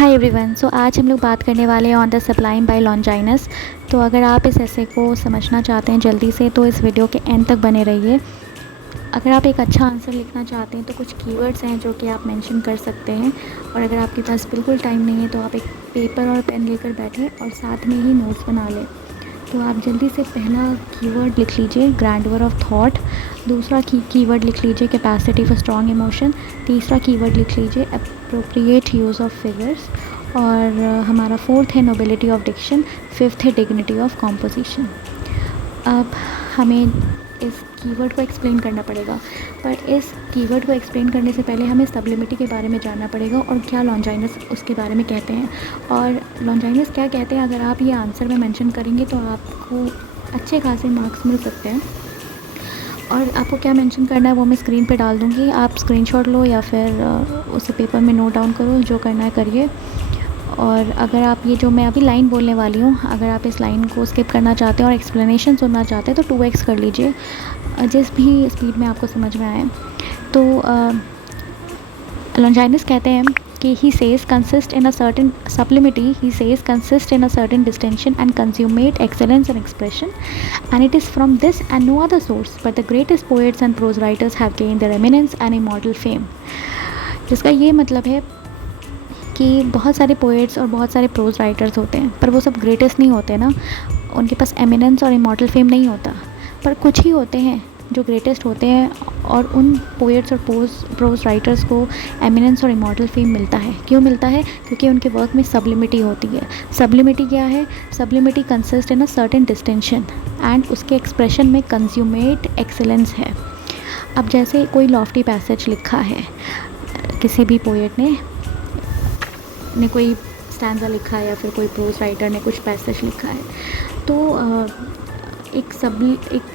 Hi everyone. आज हम लोग बात करने वाले हैं ऑन द सब्लाइम बाय लॉन्जाइनस। तो अगर आप इस ऐसे को समझना चाहते हैं जल्दी से तो इस वीडियो के एंड तक बने रहिए। अगर आप एक अच्छा आंसर लिखना चाहते हैं तो कुछ कीवर्ड्स हैं जो कि आप मेंशन कर सकते हैं, और अगर आपके पास बिल्कुल टाइम नहीं है तो आप एक पेपर और पेन लेकर बैठें और साथ में ही नोट्स बना लें। तो आप जल्दी से पहला कीवर्ड लिख लीजिए ग्रैंडवर ऑफ थॉट, दूसरा कीवर्ड लिख लीजिए कैपेसिटी फॉर स्ट्रॉन्ग इमोशन, तीसरा कीवर्ड लिख लीजिए अप्रोप्रिएट यूज़ ऑफ फिगर्स, और हमारा फोर्थ है नोबिलिटी ऑफ डिक्शन, फिफ्थ है डिग्निटी ऑफ कॉम्पोजिशन। अब हमें इस कीवर्ड को एक्सप्लेन करना पड़ेगा, पर इस कीवर्ड को एक्सप्लेन करने से पहले हमें सब्लिमिटी के बारे में जानना पड़ेगा और क्या लॉन्जाइनस उसके बारे में कहते हैं, और लॉन्जाइनस क्या कहते हैं। अगर आप ये आंसर में मेंशन करेंगे तो आपको अच्छे खासे मार्क्स मिल सकते हैं। और आपको क्या मेंशन करना है वो मैं स्क्रीन पे डाल दूँगी, आप स्क्रीनशॉट लो या फिर उसे पेपर में नोट डाउन करो, जो करना है करिए। और अगर आप ये जो मैं अभी लाइन बोलने वाली हूँ, अगर आप इस लाइन को स्किप करना चाहते हैं और एक्सप्लेनेशन सुनना चाहते हैं तो 2x कर लीजिए, जिस भी स्पीड में आपको समझ में आए। तो लॉन्जाइनस कहते हैं कि he says consist in a certain sublimity, he says consist in a certain distinction and consummate excellence and expression, and it is from this and no other source but the greatest poets and prose writers have gained their eminence and immortal fame। जिसका ये मतलब है कि बहुत सारे poets और बहुत सारे प्रोज राइटर्स होते हैं, पर वो सब ग्रेटेस्ट नहीं होते ना, उनके पास एमिनेंस और इमॉर्टल फेम नहीं होता। पर कुछ ही होते हैं जो ग्रेटेस्ट होते हैं, और उन पोएट्स और प्रोज राइटर्स को एमिनेंस और इमॉर्टल फेम मिलता है। क्यों मिलता है? क्योंकि उनके वर्क में सब्लिमिटी होती है। सब्लिमिटी क्या है? Sublimity consist in a certain distinction and उसके एक्सप्रेशन में कंज्यूमेट एक्सेलेंस है। अब जैसे कोई लॉफ्टी पैसेज लिखा है, किसी भी पोएट ने कोई स्टैंजा लिखा है या फिर कोई प्रोज राइटर ने कुछ पैसेज लिखा है, तो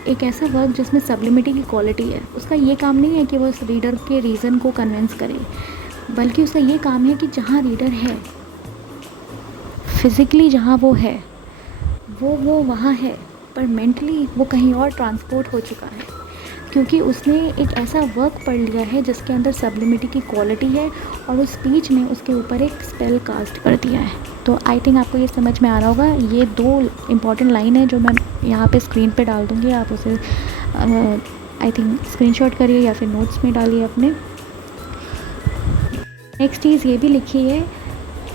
एक ऐसा वर्क जिसमें सब्लिमिटी की क्वालिटी है, उसका ये काम नहीं है कि वो उस रीडर के रीज़न को कन्विंस करे, बल्कि उसका ये काम है कि जहाँ रीडर है, फिज़िकली जहाँ वो है, वो वहाँ है, पर मेंटली वो कहीं और ट्रांसपोर्ट हो चुका है, क्योंकि उसने एक ऐसा वर्क पढ़ लिया है जिसके अंदर सब्लिमिटी की क्वालिटी है, और उस स्पीच ने उसके ऊपर एक स्पेल कास्ट कर दिया है। तो आई थिंक आपको ये समझ में आ रहा होगा। ये दो इम्पॉर्टेंट लाइन है जो मैं यहाँ पे स्क्रीन पे डाल दूँगी, आप उसे आई थिंक स्क्रीनशॉट करिए या फिर नोट्स में डालिए अपने। नेक्स्ट चीज़ ये भी लिखी है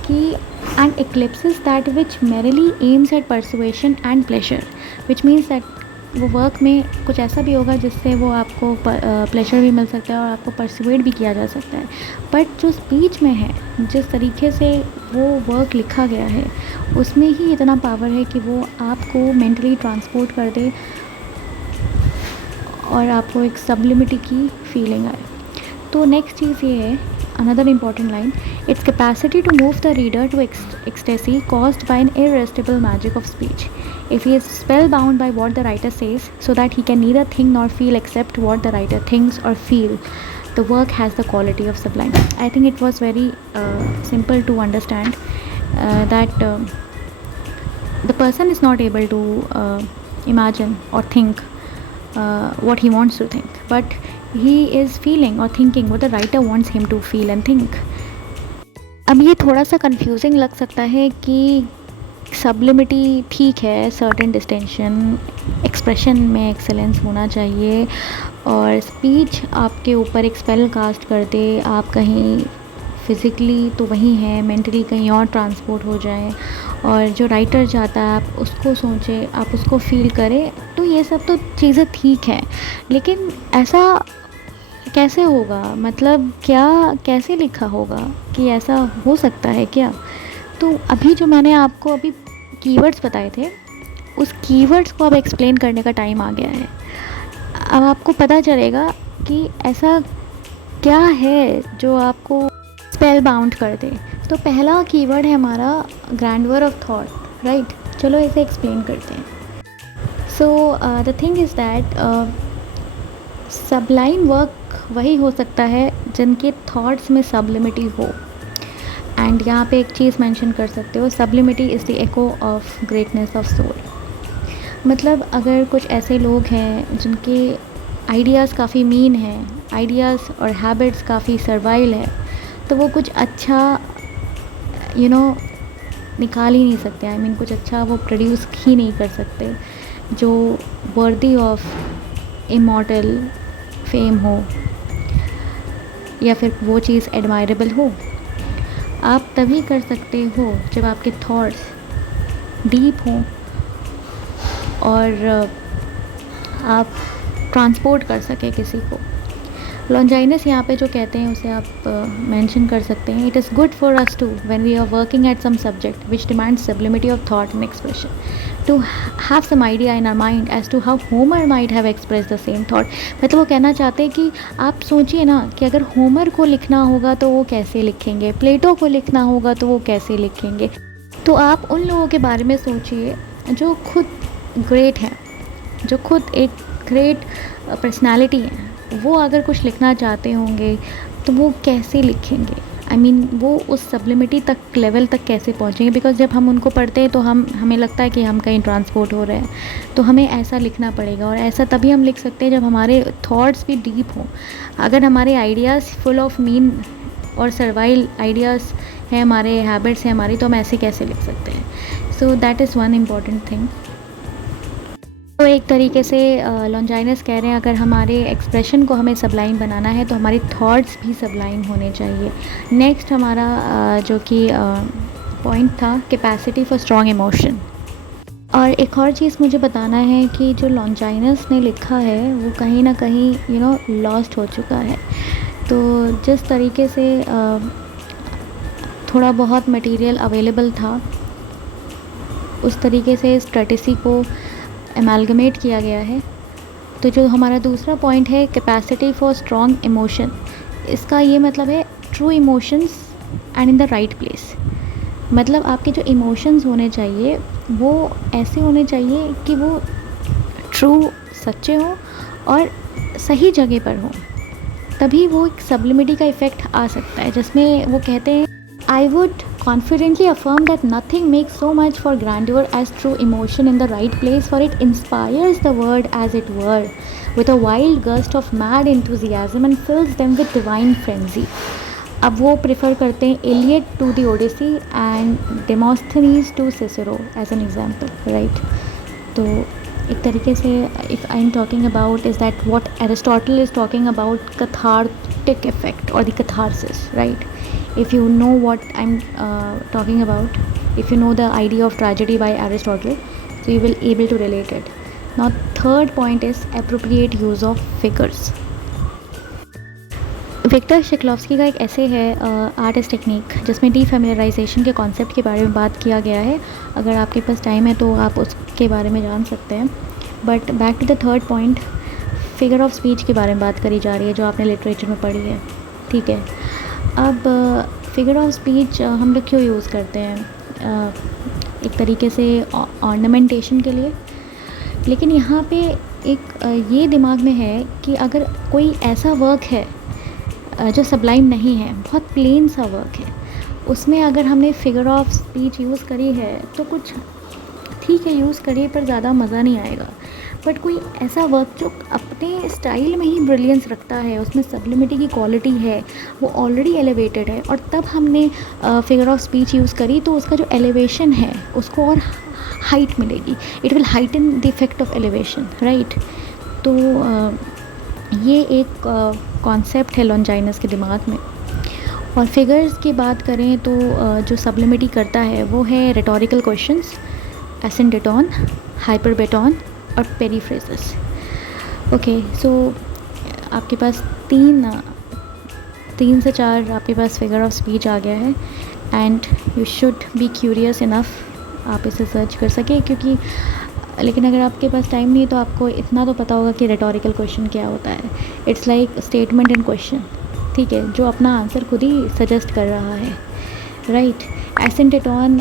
कि and eclipses that which merrily aims at persuasion and pleasure, which means that वो वर्क में कुछ ऐसा भी होगा जिससे वो आपको प्लेजर भी मिल सकता है और आपको परसुएड भी किया जा सकता है। बट जो स्पीच में है, जिस तरीके से वो वर्क लिखा गया है, उसमें ही इतना पावर है कि वो आपको मेंटली ट्रांसपोर्ट कर दे और आपको एक सब्लिमिटी की फीलिंग आए। तो नेक्स्ट चीज़ ये है, another important line, its capacity to move the reader to ecstasy caused by an irresistible magic of speech. If he is spellbound by what the writer says, so that he can neither think nor feel except what the writer thinks or feel, the work has the quality of sublime. I think it was very simple to understand that the person is not able to imagine or think what he wants to think, but he is feeling or thinking what the writer wants him to feel and think. अब ये थोड़ा सा confusing लग सकता है कि सब्लिमिटी ठीक है, सर्टेन डिस्टिंक्शन, एक्सप्रेशन में एक्सेलेंस होना चाहिए, और स्पीच आपके ऊपर एक स्पेल कास्ट कर दे, आप कहीं फिज़िकली तो वहीं हैं, मेंटली कहीं और ट्रांसपोर्ट हो जाए, और जो राइटर चाहता है आप उसको सोचें, आप उसको फील करें। तो ये सब तो चीज़ें ठीक हैं, लेकिन ऐसा कैसे होगा? मतलब क्या, कैसे लिखा होगा कि ऐसा हो सकता है क्या? तो अभी जो मैंने आपको अभी कीवर्ड्स बताए थे, उस कीवर्ड्स को अब एक्सप्लेन करने का टाइम आ गया है। अब आपको पता चलेगा कि ऐसा क्या है जो आपको स्पेल बाउंड कर दे। तो पहला कीवर्ड है हमारा ग्रैंडवर ऑफ थॉट, राइट? चलो इसे एक्सप्लेन करते हैं। So the thing is that सबलाइन work वही हो सकता है जिनके थॉट्स में सब्लिमिटी हो। एंड यहाँ पे एक चीज़ मेंशन कर सकते हो, sublimity is the echo of greatness of soul. मतलब अगर कुछ ऐसे लोग हैं जिनके आइडियाज़ काफ़ी मीन हैं, आइडियाज़ और हैबिट्स काफ़ी सर्वाइल है, तो वो कुछ अच्छा निकाल ही नहीं सकते। आई मीन कुछ अच्छा वो प्रोड्यूस ही नहीं कर सकते जो वर्दी ऑफ इमॉर्टल फेम हो या फिर वो चीज़ एडमायरेबल हो। आप तभी कर सकते हो जब आपके थॉट्स डीप हों और आप ट्रांसपोर्ट कर सकें किसी को। लॉन्जाइनस यहाँ पे जो कहते हैं उसे आप मेंशन कर सकते हैं। It is good for us to when we are working at some subject which demands sublimity of thought and expression to have some idea in our mind as to how Homer might have express the same thought. मतलब वो कहना चाहते हैं कि आप सोचिए ना कि अगर होमर को लिखना होगा तो वो कैसे लिखेंगे, प्लेटो को लिखना होगा तो वो कैसे लिखेंगे। तो आप उन लोगों के बारे में सोचिए जो खुद ग्रेट हैं, जो खुद एक ग्रेट पर्सनालिटी हैं। वो अगर कुछ लिखना चाहते होंगे तो वो कैसे लिखेंगे। आई मीन वो उस सब्लिमिटी तक लेवल तक कैसे पहुँचेंगे। बिकॉज जब हम उनको पढ़ते हैं तो हमें लगता है कि हम कहीं ट्रांसपोर्ट हो रहे हैं, तो हमें ऐसा लिखना पड़ेगा। और ऐसा तभी हम लिख सकते हैं जब हमारे थॉट्स भी डीप हों। अगर हमारे आइडियाज़ फुल ऑफ मीन और सर्वाइल आइडियाज़ हैं, हमारे हैबिट्स हैं हमारी, तो हम ऐसे कैसे लिख सकते हैं। So that is one important thing. तो एक तरीके से लॉन्जाइनस कह रहे हैं अगर हमारे एक्सप्रेशन को हमें सबलाइन बनाना है तो हमारे थॉट्स भी सबलाइन होने चाहिए। नेक्स्ट हमारा जो कि पॉइंट था कैपेसिटी फॉर स्ट्रॉन्ग इमोशन। और एक और चीज़ मुझे बताना है कि जो लॉन्जाइनस ने लिखा है वो कहीं ना कहीं लॉस्ट हो चुका है। तो जिस तरीके से थोड़ा बहुत मटेरियल अवेलेबल था उस तरीके से स्ट्रेटेजी को एमालगमेट किया गया है। तो जो हमारा दूसरा पॉइंट है कैपेसिटी फॉर स्ट्रॉन्ग इमोशन, इसका ये मतलब है true emotions and in the right place. मतलब आपके जो इमोशंस होने चाहिए वो ऐसे होने चाहिए कि वो ट्रू, सच्चे हों और सही जगह पर हों, तभी वो एक सब्लिमिटी का इफ़ेक्ट आ सकता है। जिसमें वो कहते हैं I would confidently affirm that nothing makes so much for grandeur as true emotion in the right place, for it inspires the word as it were with a wild gust of mad enthusiasm and fills them with divine frenzy. अब वो prefer करते हैं Eliot to the Odyssey and Demosthenes to Cicero as an example, right. तो एक तरीके से if I am talking about is that what Aristotle is talking about cathartic effect or the catharsis, right? If you know what I'm talking about, if you know the idea of tragedy by Aristotle, so you will able to relate it. Now third point is appropriate use of figures. Viktor Shklovsky का एक ऐसे है art as technique जिसमें डीफेमिलियराइजेशन के concept के बारे में बात किया गया है। अगर आपके पास टाइम है तो आप उसके बारे में जान सकते हैं। But back to the third point, figure of speech के बारे में बात करी जा रही है जो आपने लिटरेचर में पढ़ी है, ठीक है। अब फिगर ऑफ स्पीच हम लोग क्यों यूज़ करते हैं, एक तरीके से ऑर्नामेंटेशन के लिए। लेकिन यहाँ पे एक ये दिमाग में है कि अगर कोई ऐसा वर्क है जो सबलाइम नहीं है, बहुत प्लेन सा वर्क है, उसमें अगर हमने फिगर ऑफ स्पीच यूज़ करी है तो कुछ ठीक है यूज़ करिए पर ज़्यादा मज़ा नहीं आएगा। बट कोई ऐसा वर्क जो अपने स्टाइल में ही ब्रिलियंस रखता है, उसमें सब्लिमिटी की क्वालिटी है, वो ऑलरेडी एलिवेटेड है, और तब हमने फिगर ऑफ स्पीच यूज़ करी तो उसका जो एलिवेशन है उसको और हाइट मिलेगी। It will heighten the effect of elevation, right. तो ये एक कॉन्सेप्ट है लॉन्जाइनस के दिमाग में। और फिगर्स की बात करें तो जो सब्लिमिटी करता है वो है रेटोरिकल क्वेश्चंस, एसेंडेटॉन, हाइपरबेटॉन और पेरीफ्रेसिस। ओके, सो आपके पास तीन से चार आपके पास फिगर ऑफ स्पीच आ गया है and you should be curious enough आप इसे सर्च कर सकें। क्योंकि लेकिन अगर आपके पास टाइम नहीं है तो आपको इतना तो पता होगा कि रेटोरिकल क्वेश्चन क्या होता है। It's like statement and question, ठीक है, जो अपना आंसर खुद ही सजेस्ट कर रहा है, राइट। एसेंडेटॉन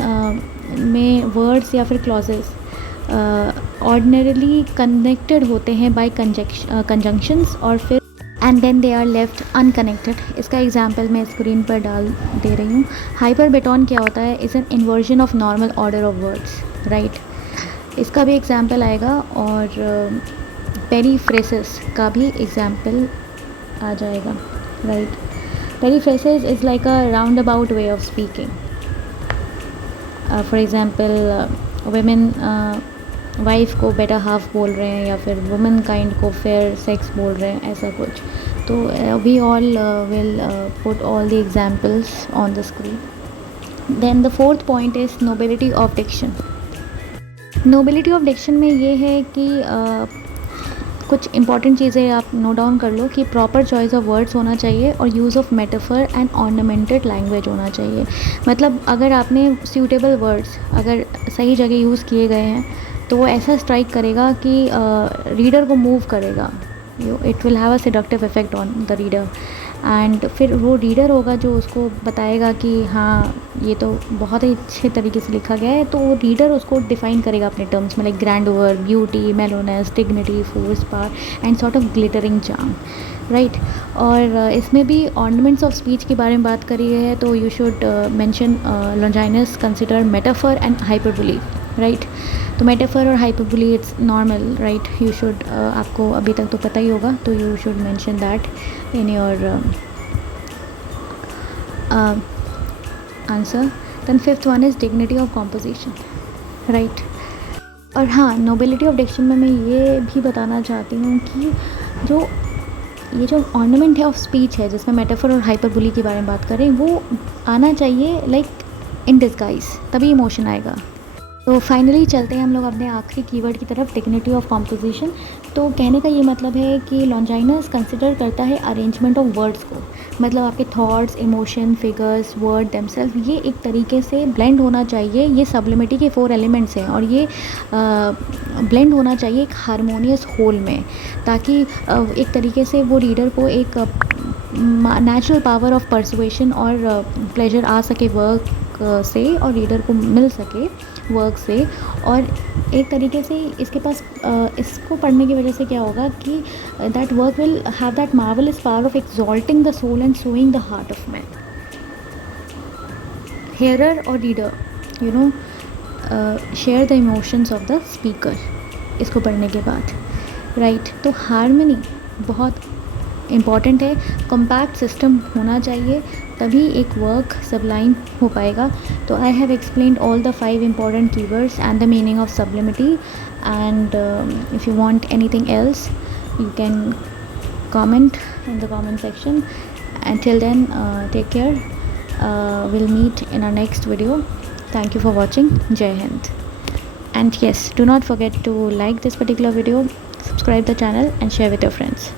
में वर्ड्स या फिर क्लॉजेस ऑर्डिनरीली कनेक्टेड होते हैं बाय कंजंक्शंस और फिर and then they are left unconnected. इसका एग्जांपल मैं स्क्रीन पर डाल दे रही हूँ। हाइपरबेटॉन क्या होता है, is an inversion of normal order of words, right. इसका भी एग्जांपल आएगा और पेरीफ्रेसिस का भी एग्जांपल आ जाएगा, right. Periphrasis is like a roundabout way of speaking, for example women wife को बेटर हाफ बोल रहे हैं, या फिर वुमेन काइंड को फेयर सेक्स बोल रहे हैं, ऐसा कुछ. तो we all will put all the examples on the screen. Then the fourth point is nobility of diction. Nobility of diction में ये है कि कुछ इंपॉर्टेंट चीज़ें आप नोट डाउन कर लो कि प्रॉपर चॉइस ऑफ वर्ड्स होना चाहिए और use of metaphor and ornamented language होना चाहिए. मतलब अगर आपने सूटेबल वर्ड्स अगर सही जगह यूज़ किए गए हैं तो वो ऐसा स्ट्राइक करेगा कि रीडर को मूव करेगा. It will have a seductive effect on the reader. And फिर वो रीडर होगा जो उसको बताएगा कि हाँ ये तो बहुत ही अच्छे तरीके से लिखा गया है. तो वो रीडर उसको डिफ़ाइन करेगा अपने टर्म्स में, like grandeur, beauty, mellowness, dignity, force, power and sort of glittering charm, right. और इसमें भी ऑर्नामेंट्स ऑफ स्पीच के बारे में बात करी है, तो you should mention Longinus consider metaphor and hyperbole, right. तो मेटाफर और hyperbole it's normal, right. You should आपको अभी तक तो पता ही होगा, तो you should mention that in your answer. Then fifth one is dignity of composition, right. और हाँ, नोबिलिटी ऑफ डिक्शन में मैं ये भी बताना चाहती हूँ कि ये जो ऑर्नामेंट है ऑफ स्पीच है, जिसमें मेटाफर और हाइपरबोली के बारे में बात करें, वो आना चाहिए लाइक इन डिस्गाइज, तभी इमोशन आएगा. तो फाइनली चलते हैं हम लोग अपने आखिरी कीवर्ड की तरफ, डिग्निटी ऑफ कॉम्पोजिशन. तो कहने का ये मतलब है कि लॉन्जाइनस कंसिडर करता है अरेंजमेंट ऑफ वर्ड्स को. मतलब आपके thoughts, emotion, figures, word themselves, ये एक तरीके से ब्लेंड होना चाहिए. ये सब्लिमिटी के 4 एलिमेंट्स हैं और ये ब्लेंड होना चाहिए एक हारमोनियस होल में, ताकि एक तरीके से वो रीडर को एक नेचुरल पावर ऑफ परसुएशन और प्लेजर आ सके वर्क से, और रीडर को मिल सके वर्क से. और एक तरीके से इसके पास इसको पढ़ने की वजह से क्या होगा कि that work will have that marvellous power of exalting the soul and sowing the heart of man. Hearer और reader share the emotions of the speaker इसको पढ़ने के बाद, राइट. तो हारमनी बहुत इम्पॉर्टेंट है. कॉम्पैक्ट सिस्टम होना चाहिए, तभी एक वर्क सबलाइन हो पाएगा. तो I have explained all the 5 important keywords and the meaning of sublimity, and if you want anything else you can comment in the comment section. Until then, take care. We'll meet in our next video. Thank you for watching. Jai Hind. And yes, do not forget to like this particular video, subscribe the channel and share with your friends.